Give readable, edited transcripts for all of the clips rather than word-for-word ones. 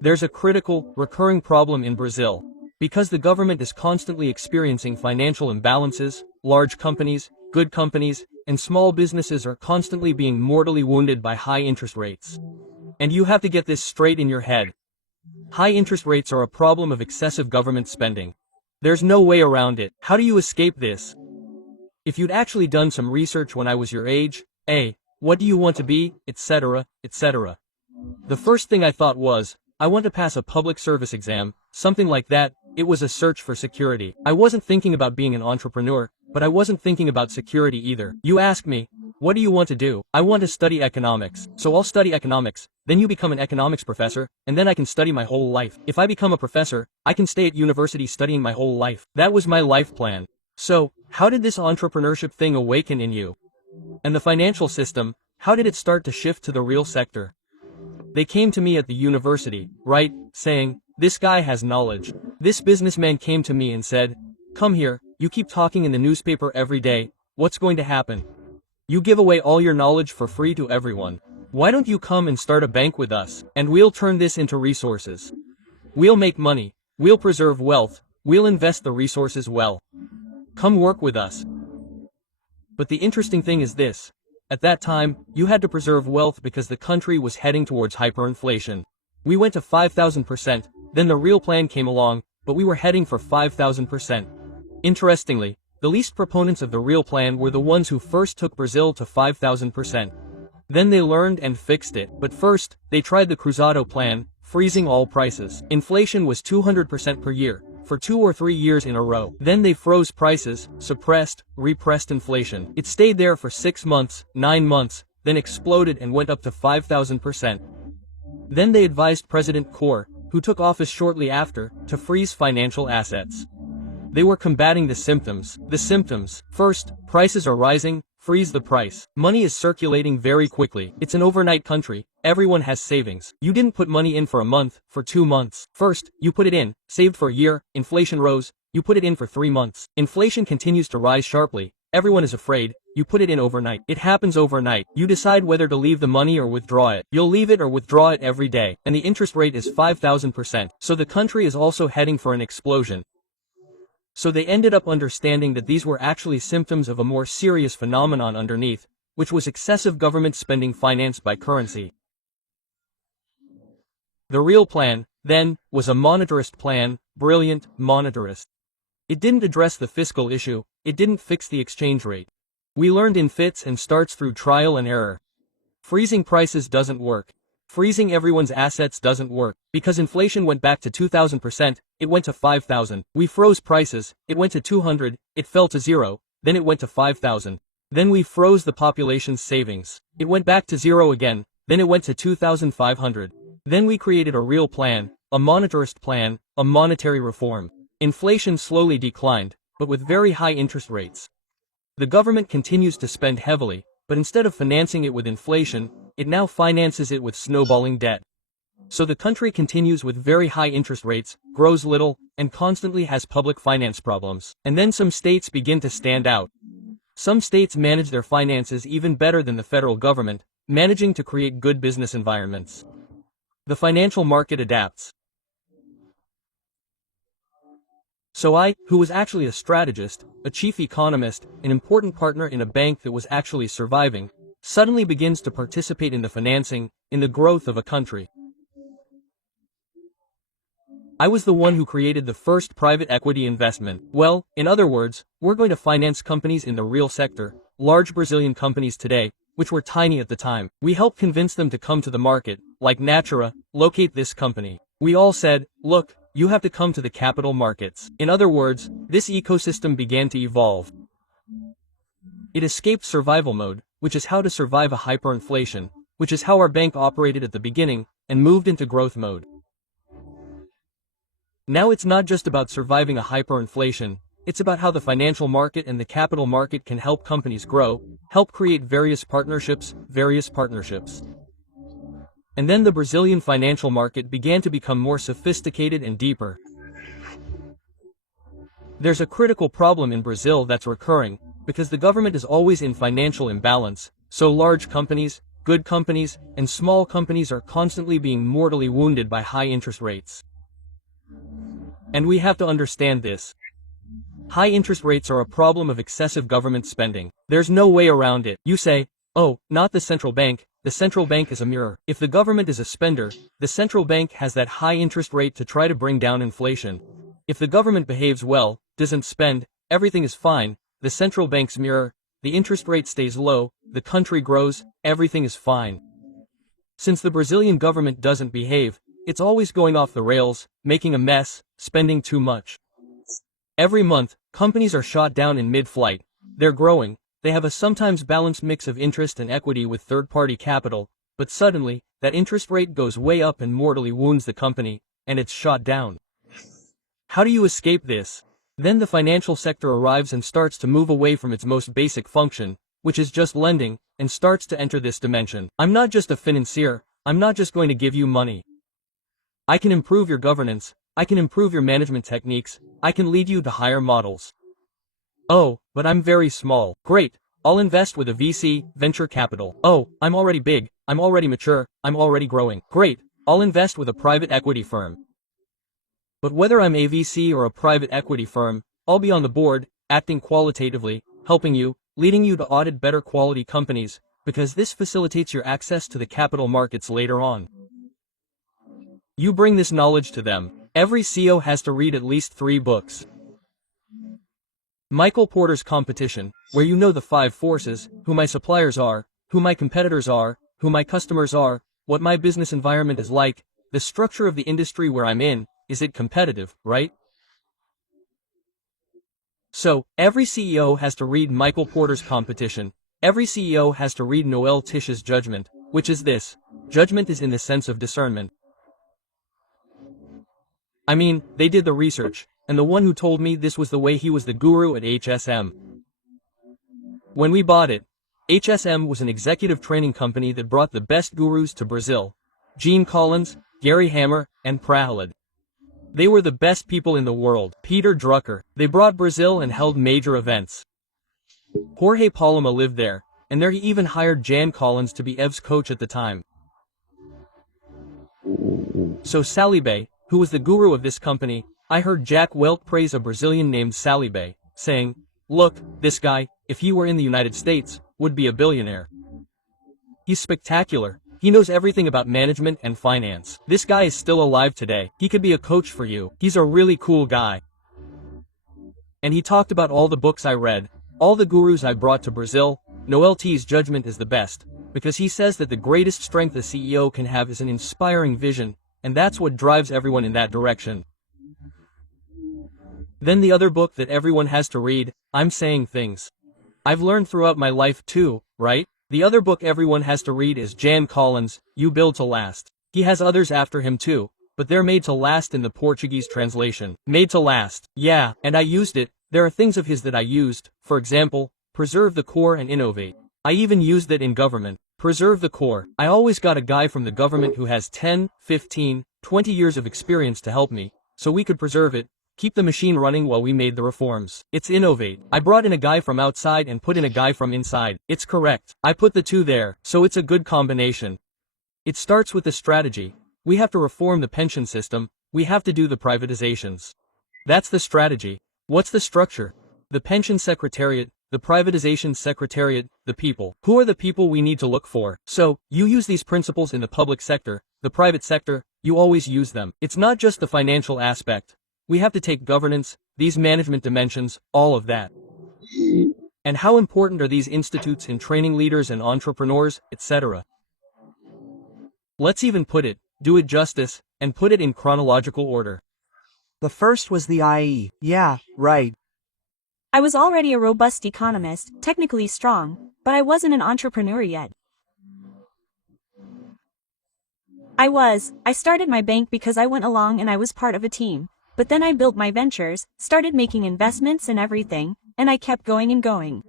There's a critical, recurring problem in Brazil. Because the government is constantly experiencing financial imbalances, large companies, good companies, and small businesses are constantly being mortally wounded by high interest rates. And you have to get this straight in your head. High interest rates are a problem of excessive government spending. There's no way around it. How do you escape this? If you'd actually done some research when I was your age, what do you want to be, etc., etc. The first thing I thought was, I want to pass a public service exam, something like that. It was a search for security. I wasn't thinking about being an entrepreneur, but I wasn't thinking about security either. You ask me, what do you want to do? I want to study economics, so I'll study economics, then you become an economics professor, and then I can study my whole life. If I become a professor, I can stay at university studying my whole life. That was my life plan. So, how did this entrepreneurship thing awaken in you? And the financial system, how did it start to shift to the real sector? They came to me at the university, right, saying, this guy has knowledge. This businessman came to me and said, come here, you keep talking in the newspaper every day, what's going to happen? You give away all your knowledge for free to everyone. Why don't you come and start a bank with us, and we'll turn this into resources. We'll make money, we'll preserve wealth, we'll invest the resources well. Come work with us. But the interesting thing is this. At that time, you had to preserve wealth because the country was heading towards hyperinflation. We went to 5,000%, then the real plan came along, but we were heading for 5,000%. Interestingly, the least proponents of the real plan were the ones who first took Brazil to 5,000%. Then they learned and fixed it, but first, they tried the Cruzado plan, freezing all prices. Inflation was 200% per year, for 2 or 3 years in a row. Then they froze prices, repressed inflation. It stayed there for 6 months, 9 months, then exploded and went up to 5,000%. Then they advised President Collor, who took office shortly after, to freeze financial assets. They were combating the symptoms. First, prices are rising, freeze the price. Money is circulating very quickly. It's an overnight country, everyone has savings. You didn't put money in for a month, for 2 months. First, you put it in, saved for a year, inflation rose, you put it in for 3 months. Inflation continues to rise sharply, everyone is afraid, you put it in overnight. It happens overnight. You decide whether to leave the money or withdraw it. You'll leave it or withdraw it every day, and the interest rate is 5,000%. So the country is also heading for an explosion. So they ended up understanding that these were actually symptoms of a more serious phenomenon underneath, which was excessive government spending financed by currency. The real plan, then, was a monetarist plan, brilliant, monetarist. It didn't address the fiscal issue, it didn't fix the exchange rate. We learned in fits and starts through trial and error. Freezing prices doesn't work. Freezing everyone's assets doesn't work. Because inflation went back to 2,000%, it went to 5,000. We froze prices, it went to 200, it fell to 0, then it went to 5,000. Then we froze the population's savings. It went back to 0 again, then it went to 2,500. Then we created a real plan, a monetarist plan, a monetary reform. Inflation slowly declined, but with very high interest rates. The government continues to spend heavily, but instead of financing it with inflation, it now finances it with snowballing debt. So the country continues with very high interest rates, grows little, and constantly has public finance problems. And then some states begin to stand out. Some states manage their finances even better than the federal government, managing to create good business environments. The financial market adapts. So I, who was actually a strategist, a chief economist, an important partner in a bank that was actually surviving, suddenly begins to participate in the financing, in the growth of a country. I was the one who created the first private equity investment. Well, in other words, we're going to finance companies in the real sector, large Brazilian companies today, which were tiny at the time. We helped convince them to come to the market, like Natura, locate this company. We all said, look, you have to come to the capital markets. In other words, this ecosystem began to evolve. It escaped survival mode, which is how to survive a hyperinflation, which is how our bank operated at the beginning, and moved into growth mode. Now it's not just about surviving a hyperinflation, it's about how the financial market and the capital market can help companies grow, help create various partnerships. And then the Brazilian financial market began to become more sophisticated and deeper. There's a critical problem in Brazil that's recurring, because the government is always in financial imbalance, so large companies, good companies, and small companies are constantly being mortally wounded by high interest rates. And we have to understand this. High interest rates are a problem of excessive government spending. There's no way around it. You say, oh, not the central bank. The central bank is a mirror. If the government is a spender, the central bank has that high interest rate to try to bring down inflation. If the government behaves well, doesn't spend, everything is fine, the central bank's mirror, the interest rate stays low, the country grows, everything is fine. Since the Brazilian government doesn't behave, it's always going off the rails, making a mess, spending too much. Every month, companies are shot down in mid-flight. They're growing, they have a sometimes balanced mix of interest and equity with third-party capital, but suddenly, that interest rate goes way up and mortally wounds the company, and it's shot down. How do you escape this? Then the financial sector arrives and starts to move away from its most basic function, which is just lending, and starts to enter this dimension. I'm not just a financier, I'm not just going to give you money. I can improve your governance, I can improve your management techniques, I can lead you to higher models. Oh, but I'm very small. Great, I'll invest with a VC, venture capital. Oh, I'm already big, I'm already mature, I'm already growing. Great, I'll invest with a private equity firm. But whether I'm a VC or a private equity firm, I'll be on the board, acting qualitatively, helping you, leading you to audit better quality companies, because this facilitates your access to the capital markets later on. You bring this knowledge to them. Every CEO has to read at least 3 books. Michael Porter's Competition, where you know the 5 forces, who my suppliers are, who my competitors are, who my customers are, what my business environment is like, the structure of the industry where I'm in, is it competitive, right? So, every CEO has to read Michael Porter's Competition. Every CEO has to read Noel Tish's Judgment, which is this. Judgment is in the sense of discernment. I mean, they did the research, and the one who told me this was the way he was the guru at HSM. When we bought it, HSM was an executive training company that brought the best gurus to Brazil. Gene Collins, Gary Hammer, and Prahalad. They were the best people in the world. Peter Drucker. They brought Brazil and held major events. Jorge Paloma lived there, and there he even hired Jan Collins to be Ev's coach at the time. So Saliba, who was the guru of this company, I heard Jack Welch praise a Brazilian named Saliba, saying, look, this guy, if he were in the United States, would be a billionaire. He's spectacular. He knows everything about management and finance. This guy is still alive today. He could be a coach for you. He's a really cool guy. And he talked about all the books I read, all the gurus I brought to Brazil. Noel T's Judgment is the best, because he says that the greatest strength a CEO can have is an inspiring vision, and that's what drives everyone in that direction. Then the other book that everyone has to read, I'm Saying Things. I've learned throughout my life too, right? The other book everyone has to read is Jan Collins, You Build to Last. He has others after him too, but they're made to last in the Portuguese translation. Made to last. Yeah, and I used it. There are things of his that I used, for example, preserve the core and innovate. I even used that in government. Preserve the core. I always got a guy from the government who has 10, 15, 20 years of experience to help me, so we could preserve it, keep the machine running while we made the reforms. It's innovate. I brought in a guy from outside and put in a guy from inside. It's correct. I put the two there, so it's a good combination. It starts with the strategy. We have to reform the pension system, we have to do the privatizations. That's the strategy. What's the structure? The pension secretariat, the privatization secretariat, the people. Who are the people we need to look for? So, you use these principles in the public sector, the private sector, you always use them. It's not just the financial aspect. We have to take governance, these management dimensions, all of that. And how important are these institutes in training leaders and entrepreneurs, etc.? Let's even put it, do it justice, and put it in chronological order. The first was the IE. Yeah, right. I was already a robust economist, technically strong, but I wasn't an entrepreneur yet. I started my bank because I went along and I was part of a team. But then I built my ventures, started making investments and everything, and I kept going and going.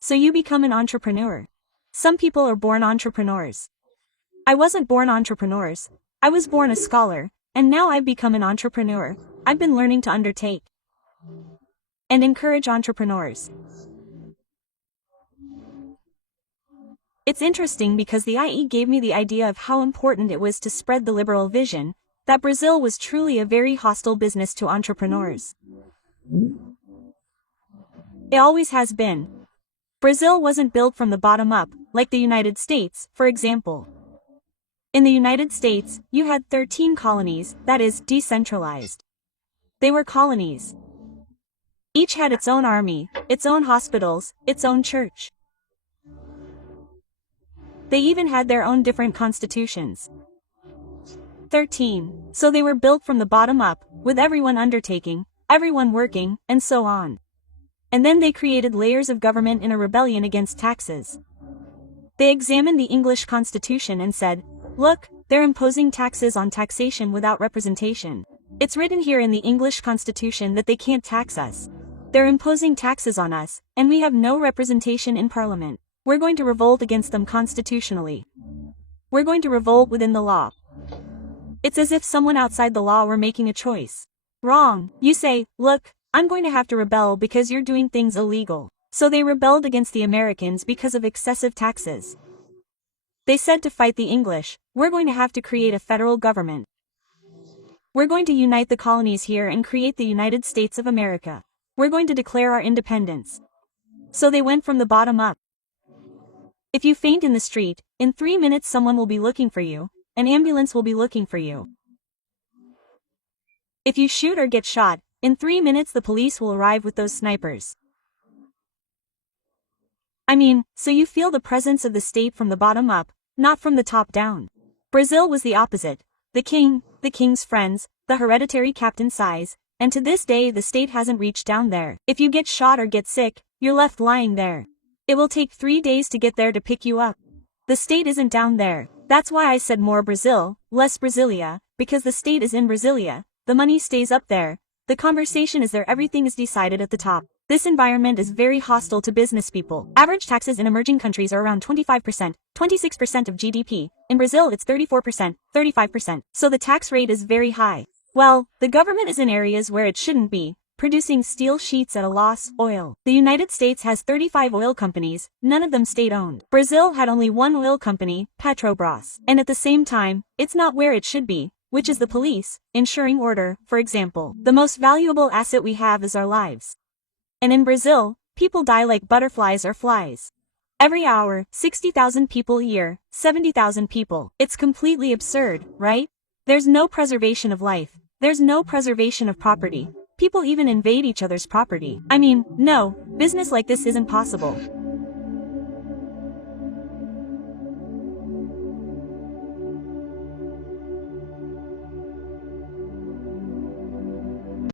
So you become an entrepreneur. Some people are born entrepreneurs. I wasn't born entrepreneurs. I was born a scholar, and now I've become an entrepreneur. I've been learning to undertake and encourage entrepreneurs. It's interesting because the IE gave me the idea of how important it was to spread the liberal vision, that Brazil was truly a very hostile business to entrepreneurs. It always has been. Brazil wasn't built from the bottom up, like the United States, for example. In the United States, you had 13 colonies, that is, decentralized. They were colonies. Each had its own army, its own hospitals, its own church. They even had their own different constitutions. 13. So they were built from the bottom up, with everyone undertaking, everyone working, and so on. And then they created layers of government in a rebellion against taxes. They examined the English Constitution and said, look, they're imposing taxes on taxation without representation. It's written here in the English Constitution that they can't tax us. They're imposing taxes on us, and we have no representation in Parliament. We're going to revolt against them constitutionally. We're going to revolt within the law. It's as if someone outside the law were making a choice. Wrong. You say, look, I'm going to have to rebel because you're doing things illegal. So they rebelled against the Americans because of excessive taxes. They said to fight the English, we're going to have to create a federal government. We're going to unite the colonies here and create the United States of America. We're going to declare our independence. So they went from the bottom up. If you faint in the street, in 3 minutes someone will be looking for you, an ambulance will be looking for you. If you shoot or get shot, in 3 minutes the police will arrive with those snipers. I mean, so you feel the presence of the state from the bottom up, not from the top down. Brazil was the opposite. The king, the king's friends, the hereditary captain size, and to this day the state hasn't reached down there. If you get shot or get sick, you're left lying there. It will take 3 days to get there to pick you up. The state isn't down there. That's why I said more Brazil, less Brasilia, because the state is in Brasilia, the money stays up there, the conversation is there, everything is decided at the top. This environment is very hostile to business people. Average taxes in emerging countries are around 25%, 26% of GDP. In Brazil it's 34%, 35%. So the tax rate is very high. Well, the government is in areas where it shouldn't be, producing steel sheets at a loss, oil. The United States has 35 oil companies, none of them state-owned. Brazil had only one oil company, Petrobras. And at the same time, it's not where it should be, which is the police, ensuring order, for example. The most valuable asset we have is our lives. And in Brazil, people die like butterflies or flies. Every hour, 60,000 people a year, 70,000 people. It's completely absurd, right? There's no preservation of life. There's no preservation of property. People even invade each other's property. I mean, no, business like this isn't possible.